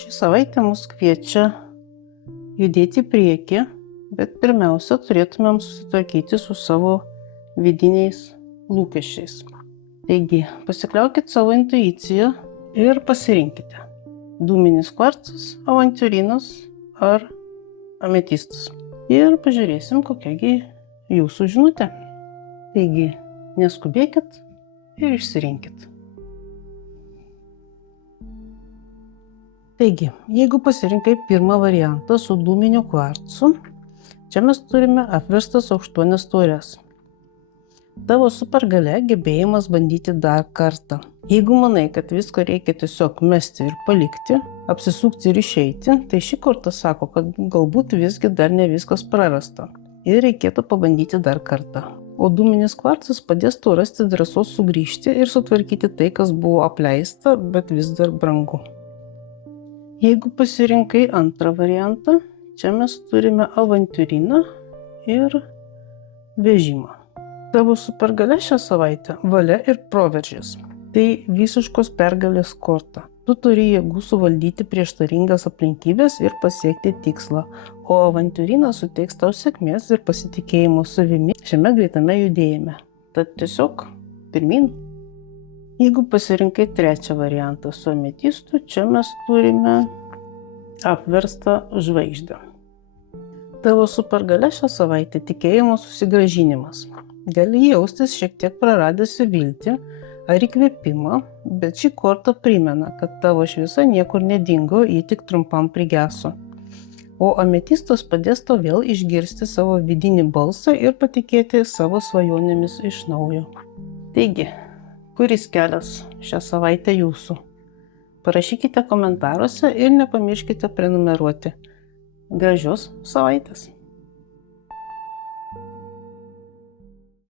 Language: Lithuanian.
Ši savaitė mus kviečia judėti į priekį, bet pirmiausia turėtumėm susitvarkyti su savo vidiniais lūkesčiais. Taigi, pasikliaukit savo intuiciją ir pasirinkite. Dūminis kvarcas, avantiūrinas ar ametistas. Ir pažiūrėsim, kokiagi jūsų žinutė. Taigi, neskubėkit ir išsirinkit. Taigi, jeigu pasirinkai pirmą variantą su dūminiu kvarcu, čia mes turime apverstas 8 taures. Tavo supergalia gebėjimas bandyti dar kartą. Jeigu manai, kad viską reikia tiesiog mesti ir palikti, apsisukti ir išeiti, tai ši korta sako, kad galbūt visgi dar ne viskas prarasta ir reikėtų pabandyti dar kartą. O dūminis kvarcas padės tau rasti drąsos sugrįžti ir sutvarkyti tai, kas buvo apleista, bet vis dar brangu. Jeigu pasirinkai antrą variantą, čia mes turime avantiūriną ir vežimą. Tavo supergalia šią savaitę – valia ir proveržis. Tai visiškos pergalės korta. Tu turi jėgų suvaldyti prieštaringas aplinkybės ir pasiekti tikslą, o avantiūrinas suteiks tau sėkmės ir pasitikėjimo savimi šiame greitame judėjime. Tad tiesiog pirmyn. Jeigu pasirinkai trečią variantą su ametistu, čia mes turime apverstą žvaigždę. Tavo supergalia šią savaitę – tikėjimo susigrąžinimas. Gali jaustis šiek tiek praradęs viltį ar įkvėpimą, bet ši korta primena, kad tavo šviesa niekur nedingo, ji tik trumpam prigeso. O ametistas padės tau vėl išgirsti savo vidinį balsą ir patikėti savo svajonėmis iš naujo. Taigi, kuris kelias šią savaitę jūsų? Parašykite komentaruose ir nepamirškite prenumeruoti. Gražios savaitės!